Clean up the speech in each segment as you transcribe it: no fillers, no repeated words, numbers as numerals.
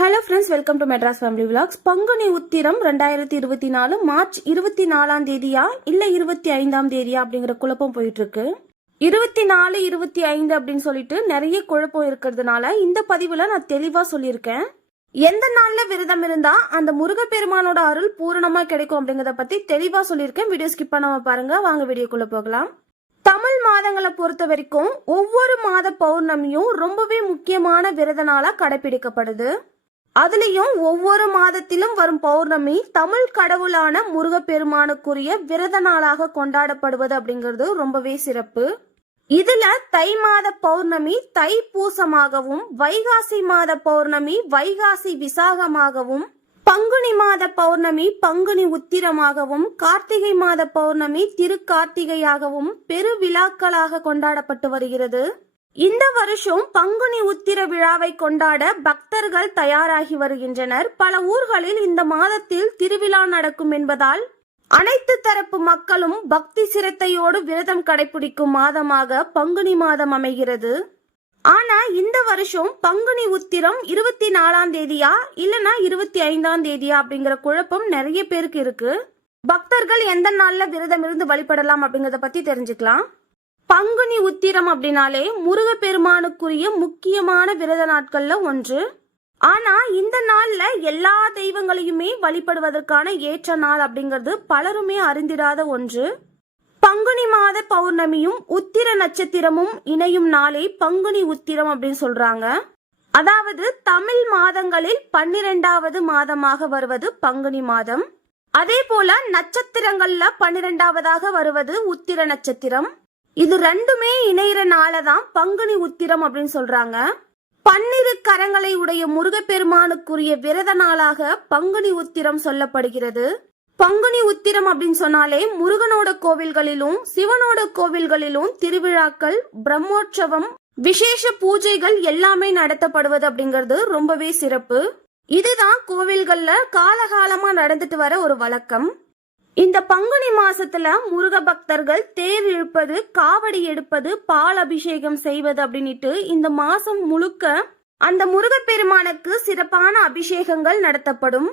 Hello friends, welcome to Madras family vlogs. Panguni Uthiram 2024 March 24ஆம் தேதியா இல்ல 25ஆம் தேதியா அப்படிங்கிற குழப்பம் போயிட்டு இருக்கு. 24, 25 அப்படின்னு சொல்லிட்டு நிறைய குழப்பம் இருக்கிறதுனால இந்த பதிவுல நான் தெளிவா சொல்லியிருக்கேன். எந்த நாள்ல விரதம் இருந்தா அந்த முருகப்பெருமானோட அருள் பூரணமா கிடைக்கும் அப்படிங்கறத பத்தி தெளிவா சொல்லியிருக்கேன். வீடியோ ஸ்கிப் பண்ணாம பாருங்க. வாங்க வீடியோக்குள்ள போகலாம். தமிழ் மாதங்களை பொறுத்த வரைக்கும் ஒவ்வொரு மாத பௌர்ணமியும் ரொம்பவே முக்கியமான விரத நாளா கடைபிடிக்கப்படுது. அதுலயும் ஒவ்வொரு மாதத்திலும் வரும் பௌர்ணமி தமிழ் கடவுளான முருகப்பெருமானுக்குரிய விரத நாளாக கொண்டாடப்படுவது அப்படிங்கிறது ரொம்பவே சிறப்பு. இதுல தை மாத பௌர்ணமி தை பூசமாகவும், வைகாசி மாத பௌர்ணமி வைகாசி விசாகமாகவும், பங்குனி மாத பௌர்ணமி பங்குனி உத்திரமாகவும், கார்த்திகை மாத பௌர்ணமி திருக்கார்த்திகையாகவும் பெரு விழாக்களாக கொண்டாடப்பட்டு வருகிறது. இந்த வருஷம் பங்குனி உத்திர விழாவை கொண்டாட பக்தர்கள் தயாராகி வருகின்றனர். பல ஊர்களில் இந்த மாதத்தில் திருவிழா நடக்கும் என்பதால் அனைத்து தரப்பு மக்களும் பக்தி சிரத்தையோடு விரதம் கடைபிடிக்கும் மாதமாக பங்குனி மாதம் அமைகிறது. ஆனா இந்த வருஷம் பங்குனி உத்திரம் 24ஆம் தேதியா இல்லனா 25ஆம் தேதியா அப்படிங்கிற குழப்பம் நிறைய பேருக்கு இருக்கு. பக்தர்கள் எந்த நாள்ல விரதம் இருந்து வழிபடலாம் அப்படிங்கறத பத்தி தெரிஞ்சுக்கலாம். பங்குனி உத்திரம் அப்படின்னாலே முருகப்பெருமானுக்குரிய முக்கியமான விரத நாட்கள்ல ஒன்று. ஆனா இந்த நாள்ல எல்லா தெய்வங்களையுமே வழிபடுவதற்கான ஏற்ற நாள் அப்படிங்கிறது பலருமே அறிந்திடாத ஒன்று. பங்குனி மாத பௌர்ணமியும் உத்திர நட்சத்திரமும் இணையும் நாளை பங்குனி உத்திரம் அப்படின்னு சொல்றாங்க. அதாவது தமிழ் மாதங்களில் 12வது மாதமாக வருவது பங்குனி மாதம். அதே போல நட்சத்திரங்கள்ல 12வதாக வருவது உத்திர நட்சத்திரம். இது ரெண்டுமே இணைகிற நாளதான் பங்குனி உத்திரம் அப்படின்னு சொல்றாங்க. 12 கரங்களை உடைய முருகப்பெருமானுக்குரிய விரத நாளாக பங்குனி உத்திரம் சொல்லப்படுகிறது. பங்குனி உத்திரம் அப்படின்னு சொன்னாலே முருகனோட கோவில்களிலும் சிவனோட கோவில்களிலும் திருவிழாக்கள், பிரம்மோற்சவம், விசேஷ பூஜைகள் எல்லாமே நடத்தப்படுவது அப்படிங்கிறது ரொம்பவே சிறப்பு. இதுதான் கோவில்கள்ல காலகாலமா நடந்துட்டு வர ஒரு வழக்கம். இந்த பங்குனி மாசத்துல முருக பக்தர்கள் தேர் இழுப்பது, காவடி எடுப்பது, பால் அபிஷேகம் செய்வது அப்படின்ட்டு இந்த மாசம் முழுக்க அந்த முருகப்பெருமானுக்கு சிறப்பான அபிஷேகங்கள் நடத்தப்படும்.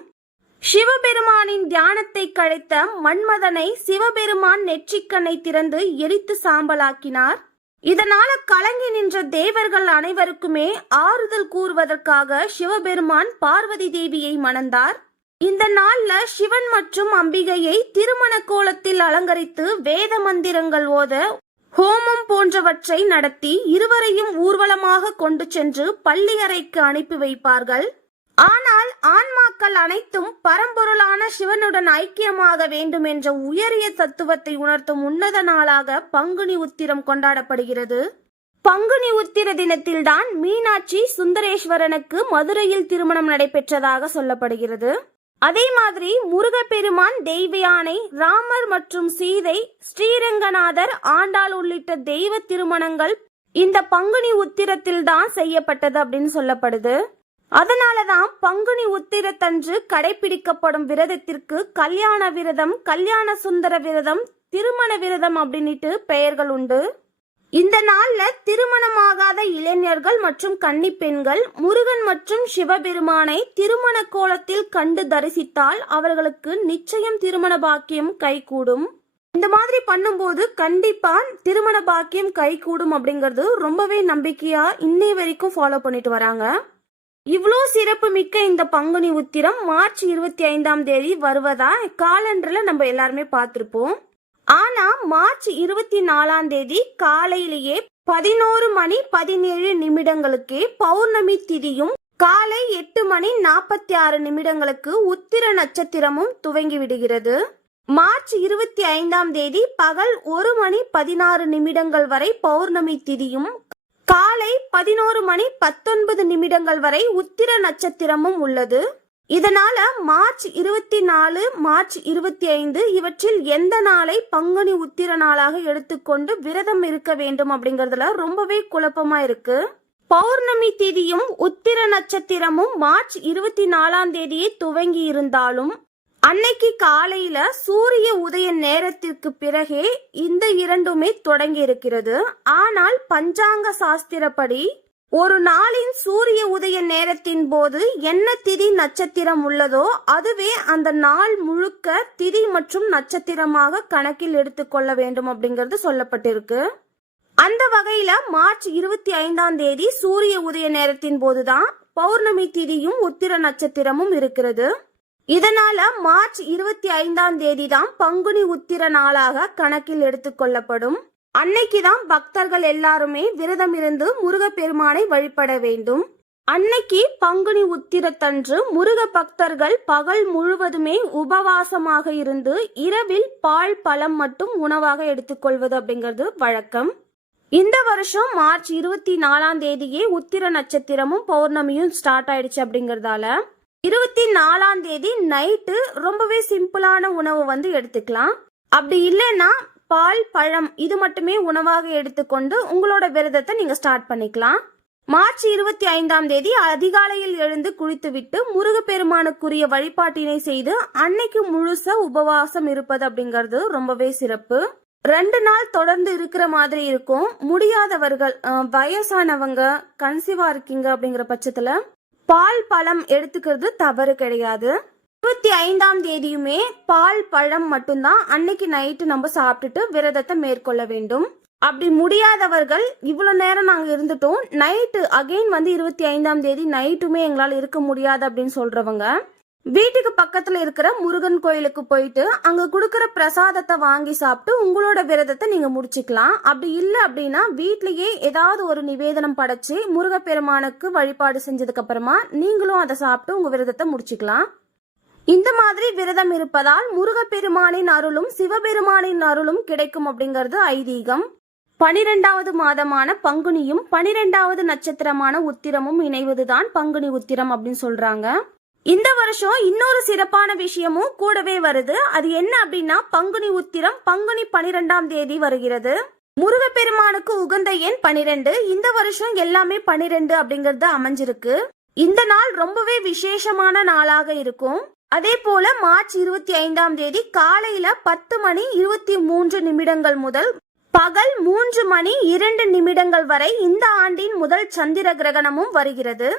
சிவபெருமானின் தியானத்தை கழைத்த மன்மதனை சிவபெருமான் நெற்றிக்கண்ணை திறந்து எரித்து சாம்பலாக்கினார். இதனால கலங்கி நின்ற தேவர்கள் அனைவருக்குமே ஆறுதல் கூறுவதற்காக சிவபெருமான் பார்வதி தேவியை மணந்தார். இந்த நாள்ல சிவன் மற்றும் அம்பிகையை திருமண கோலத்தில் அலங்கரித்து வேத மந்திரங்கள் ஓத, ஹோமம் போன்றவற்றை நடத்தி இருவரையும் ஊர்வலமாக கொண்டு சென்று பள்ளியறைக்கு அனுப்பி வைப்பார்கள். ஆனால் ஆன்மாக்கள் அனைத்தும் பரம்பொருளான சிவனுடன் ஐக்கியமாக வேண்டும் என்ற உயரிய தத்துவத்தை உணர்த்தும் உன்னத நாளாக பங்குனி உத்திரம் கொண்டாடப்படுகிறது. பங்குனி உத்திர தினத்தில்தான் மீனாட்சி சுந்தரேஸ்வரனுக்கு மதுரையில் திருமணம் நடைபெற்றதாக சொல்லப்படுகிறது. அதே மாதிரி முருகப்பெருமான், தெய்வயானை, ராமர் மற்றும் சீதை, ஸ்ரீரங்கநாதர், ஆண்டாள் உள்ளிட்ட தெய்வ திருமணங்கள் இந்த பங்குனி உத்திரத்தில் தான் செய்யப்பட்டது அப்படின்னு சொல்லப்படுது. அதனாலதான் பங்குனி உத்திரத்தன்று கடைபிடிக்கப்படும் விரதத்திற்கு கல்யாண விரதம், கல்யாண சுந்தர விரதம், திருமண விரதம் அப்படின்ட்டு பெயர்கள் உண்டு. இந்த நாள்ல திருமணமாகாத இளைஞர்கள் மற்றும் கன்னி பெண்கள் முருகன் மற்றும் சிவபெருமானை திருமண கோலத்தில் கண்டு தரிசித்தால் அவர்களுக்கு நிச்சயம் திருமண பாக்கியம் கைகூடும். இந்த மாதிரி பண்ணும்போது கண்டிப்பா திருமண பாக்கியம் கைகூடும் அப்படிங்கிறது ரொம்பவே நம்பிக்கையா இன்னை வரைக்கும் ஃபாலோ பண்ணிட்டு வராங்க. இவ்வளோ சிறப்பு மிக்க இந்த பங்குனி உத்திரம் மார்ச் 25ஆம் தேதி வருவதா காலண்டர்ல நம்ம எல்லாருமே பார்த்திருப்போம். ஆனா மார்ச் 24ஆம் தேதி காலையிலேயே 11:17 பௌர்ணமி திதியும் காலை 8:46 உத்திர நட்சத்திரமும் துவங்கி விடுகிறது. மார்ச் 25ஆம் தேதி பகல் 1:16 வரை பௌர்ணமி திதியும் காலை 11:19 வரை உத்திர நட்சத்திரமும் உள்ளது. இதனால மார்ச் 24, மார்ச் 25 இவற்றில் எந்த நாளை பங்குனி உத்திர நாளாக எடுத்துக்கொண்டு விரதம் இருக்க வேண்டும் அப்படிங்கறதுல ரொம்பவே குழப்பமா இருக்கு. பௌர்ணமி திதியும் உத்திர நட்சத்திரமும் மார்ச் 24ஆம் தேதியே துவங்கி இருந்தாலும் அன்னைக்கு காலையில சூரிய உதய நேரத்திற்கு பிறகே இந்த இரண்டுமே தொடங்கி இருக்கிறது. ஆனால் பஞ்சாங்க சாஸ்திரப்படி ஒரு நாளின் சூரிய உதய நேரத்தின் போது என்ன திதி நட்சத்திரம் உள்ளதோ அதுவே அந்த நாள் முழுக்க திதி மற்றும் நட்சத்திரமாக கணக்கில் எடுத்துக்கொள்ள வேண்டும் அப்படிங்கிறது சொல்லப்பட்டிருக்கு. அந்த வகையில மார்ச் 25ஆம் தேதி சூரிய உதய நேரத்தின் போதுதான் பௌர்ணமி திதியும் உத்திர நட்சத்திரமும் இருக்கிறது. இதனால மார்ச் 25ஆம் தேதி தான் பங்குனி உத்திர நாளாக கணக்கில் எடுத்துக்கொள்ளப்படும். அன்னைக்குதான் பக்தர்கள் எல்லாருமே விரதம் இருந்து முருகப்பெருமானை வழிபட வேண்டும். அன்னைக்கு பங்குனி உத்திரத்தன்று முருக பக்தர்கள் பகல் முழுவதுமே உபவாசமாக இருந்து இரவில் பால் பழம் மட்டும் உணவாக எடுத்துக்கொள்வது அப்படிங்கிறது வழக்கம். இந்த வருஷம் மார்ச் 24ஆம் தேதியே உத்திர நட்சத்திரமும் பௌர்ணமியும் ஸ்டார்ட் ஆயிடுச்சு அப்படிங்கறதால 24ஆம் தேதி நைட்டு ரொம்பவே சிம்பிளான உணவு எடுத்துக்கலாம். அப்படி இல்லைன்னா பால் பழம் இது மட்டுமே உணவாக எடுத்துக்கொண்டு உங்களோட விரதத்தை நீங்க ஸ்டார்ட் பண்ணிக்கலாம். மார்ச் 25ஆம் தேதி அதிகாலையில் எழுந்து குளித்துவிட்டு முருகப்பெருமானுக்குரிய வழிபாட்டினை செய்து அன்னைக்கு முழுசா உபவாசம் இருப்பது அப்படிங்கிறது ரொம்பவே சிறப்பு. 2 நாள் தொடர்ந்து இருக்கிற மாதிரி இருக்கும். முடியாதவர்கள், வயசானவங்க, கன்சீவா இருக்கீங்க அப்படிங்கிற பட்சத்துல பால் பழம் எடுத்துக்கிறது தவறு கிடையாது. 25ஆம் தேதியுமே பால் பழம் மட்டும்தான் அன்னைக்கு நைட்டு நம்ம சாப்பிட்டுட்டு விரதத்தை மேற்கொள்ள வேண்டும். அப்படி முடியாதவர்கள் இவ்வளவு நேரம் நாங்க இருந்துட்டோம், நைட்டு அகைன் 25ஆம் தேதி நைட்டுமே எங்களால இருக்க முடியாது அப்படின்னு சொல்றவங்க வீட்டுக்கு பக்கத்துல இருக்கிற முருகன் கோயிலுக்கு போயிட்டு அங்க கொடுக்கற பிரசாதத்தை வாங்கி சாப்பிட்டு உங்களோட விரதத்தை நீங்க முடிச்சுக்கலாம். அப்படி இல்லை அப்படின்னா வீட்லயே ஏதாவது ஒரு நிவேதனம் படைச்சு முருகப்பெருமானுக்கு வழிபாடு செஞ்சதுக்கு அப்புறமா நீங்களும் அதை சாப்பிட்டு உங்க விரதத்தை முடிச்சுக்கலாம். இந்த மாதிரி விரதம் இருப்பதால் முருகப்பெருமானின் அருளும் சிவபெருமானின் அருளும் கிடைக்கும் அப்படிங்கிறது ஐதீகம். 12வது மாதமான பங்குனியும் 12வது நட்சத்திரமான உத்திரமும் இணைவதுதான் பங்குனி உத்திரம் அப்படின்னு சொல்றாங்க. இந்த வருஷம் இன்னொரு சிறப்பான விஷயமும் கூடவே வருது. அது என்ன அப்படின்னா பங்குனி உத்திரம் பங்குனி 12ஆம் தேதி வருகிறது. முருகப்பெருமானுக்கு உகந்த எண் 12. இந்த வருஷம் எல்லாமே 12 அப்படிங்கறது அமைஞ்சிருக்கு. இந்த நாள் ரொம்பவே விசேஷமான நாளாக இருக்கும். அதே போல மார்ச் 25ஆம் தேதி காலையில 10 மணி 23 நிமிடங்கள் முதல் பகல் 3 மணி 2 நிமிடங்கள் வரை இந்த ஆண்டின் முதல் சந்திர கிரகணமும் வருகிறது.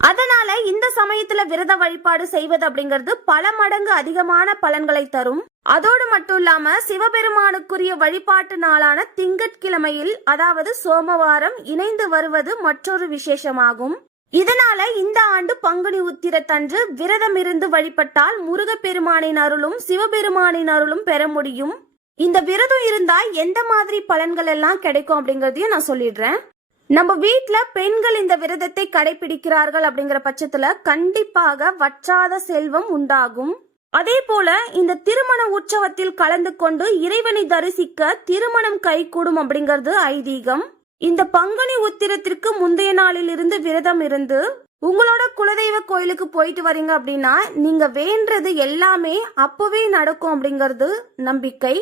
அதனால இந்த சமயத்துல விரத வழிபாடு செய்வது அப்படிங்கிறது பல மடங்கு அதிகமான பலன்களை தரும். அதோடு மட்டும் இல்லாம சிவபெருமானுக்குரிய வழிபாட்டு நாளான திங்கட்கிழமையில் அதாவது சோமவாரம் இணைந்து வருவது மற்றொரு விசேஷமாகும். இதனால இந்த ஆண்டு பங்குனி உத்திரத்தன்று விரதம் இருந்து வழிபட்டால் முருகப்பெருமானின் அருளும் சிவபெருமானின் அருளும் பெற முடியும். இந்த விரதம் இருந்தா எந்த மாதிரி பலன்கள் எல்லாம் கிடைக்கும் அப்படிங்கறதையும் நான் சொல்லிடுறேன். நம்ம வீட்டுல பெண்கள் இந்த விரதத்தை கடைபிடிக்கிறார்கள் அப்படிங்கிற பட்சத்துல கண்டிப்பாக வற்றாத செல்வம் உண்டாகும். அதே போல இந்த திருமண உற்சவத்தில் கலந்து கொண்டு இறைவனை தரிசிக்க திருமணம் கைகூடும் அப்படிங்கிறது ஐதீகம். இந்த பங்குனி உத்திரத்திற்கு முந்தைய நாளில் இருந்து விரதம் இருந்து உங்களோட குலதெய்வ கோயிலுக்கு போயிட்டு வரீங்க அப்படின்னா நீங்க வேண்டது எல்லாமே அப்பவே நடக்கும் அப்படிங்கிறது நம்பிக்கை.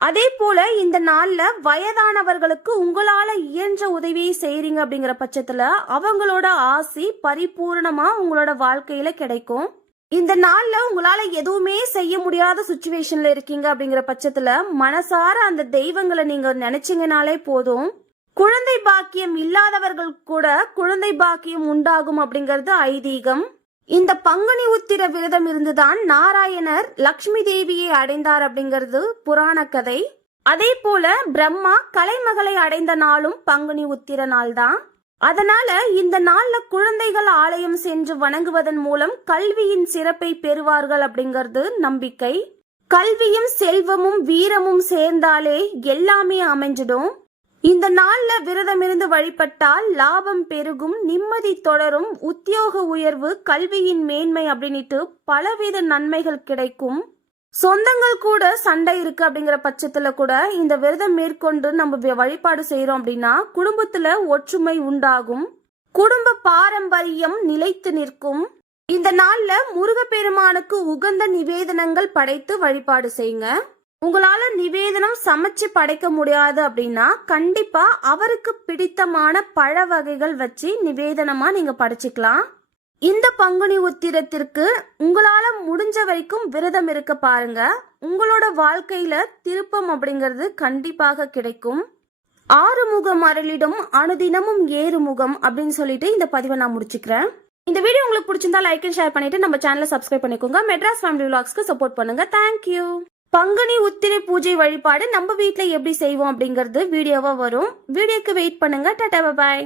அதே போல இந்த நாள்ல வயதானவர்களுக்கு உங்களால இயன்ற உதவியை செய்றீங்க அப்படிங்கிற பட்சத்துல அவங்களோட ஆசி பரிபூர்ணமா உங்களோட வாழ்க்கையில கிடைக்கும். இந்த நாள்ல உங்களால எதுவுமே செய்ய முடியாத சுச்சுவேஷன்ல இருக்கீங்க அப்படிங்கிற பட்சத்துல மனசார அந்த தெய்வங்களை நீங்க நினைச்சீங்கனாலே போதும். குழந்தை பாக்கியம் இல்லாதவர்கள் கூட குழந்தை பாக்கியம் உண்டாகும் அப்படிங்கிறது ஐதீகம். இந்த பங்குனி உத்திர விரதம் இருந்துதான் நாராயணர் லக்ஷ்மி தேவியை அடைந்தார் அப்படிங்கிறது புராண கதை. அதே போல பிரம்மா கலைமகளை அடைந்த நாளும் பங்குனி உத்திர நாள் தான். அதனால இந்த நாள்ல குழந்தைகள் ஆலயம் சென்று வணங்குவதன் மூலம் கல்வியின் சிறப்பை பெறுவார்கள் அப்படிங்கிறது நம்பிக்கை. கல்வியும் செல்வமும் வீரமும் சேர்ந்தாலே எல்லாமே அமைஞ்சிடும். இந்த நாள்ல விரதம் இருந்து வழிபட்டால் லாபம் பெருகும், நிம்மதி தொடரும், உத்தியோக உயர்வு, கல்வியின் மேன்மை அப்படின்ட்டு பலவித நன்மைகள் கிடைக்கும். சொந்தங்கள் கூட சண்டை இருக்கு அப்படிங்கிற பட்சத்துல கூட இந்த விரதம் மேற்கொண்டு நம்ம வழிபாடு செய்யறோம் அப்படின்னா குடும்பத்துல ஒற்றுமை உண்டாகும், குடும்ப பாரம்பரியம் நிலைத்து நிற்கும். இந்த நாள்ல முருகப்பெருமானுக்கு உகந்த நிவேதனங்கள் படைத்து வழிபாடு செய்யுங்க. உங்களால நிவேதனம் சமைச்சு படைக்க முடியாது அப்படின்னா கண்டிப்பா அவருக்கு பிடித்தமான பழ வகைகள் வச்சு நிவேதனமா நீங்க படைச்சுக்கலாம். இந்த பங்குனி உத்திரத்திற்கு உங்களால முடிஞ்ச வரைக்கும் விரதம் இருக்க பாருங்க. உங்களோட வாழ்க்கையில திருப்பம் அப்படிங்கிறது கண்டிப்பாக கிடைக்கும். ஆறுமுகம் அருளிடும் அனுதினமும் ஏறுமுகம் அப்படின்னு சொல்லிட்டு இந்த பதிவை நான் முடிச்சுக்கிறேன். இந்த வீடியோ உங்களுக்கு பிடிச்சிருந்தா லைக் அண்ட் ஷேர் பண்ணிட்டு நம்ம சேனலை சப்ஸ்கிரைப் பண்ணிக்கோங்க. மெட்ராஸ் ஃபேமிலி விலாக்ஸ்க்கு சப்போர்ட் பண்ணுங்க. தேங்க்யூ. பங்குனி உத்திரை பூஜை வழிபாடு நம்ம வீட்ல எப்படி செய்வோம் அப்படிங்கிறது வீடியோவா வரும். வீடியோக்கு வெயிட் பண்ணுங்க. Tata bye.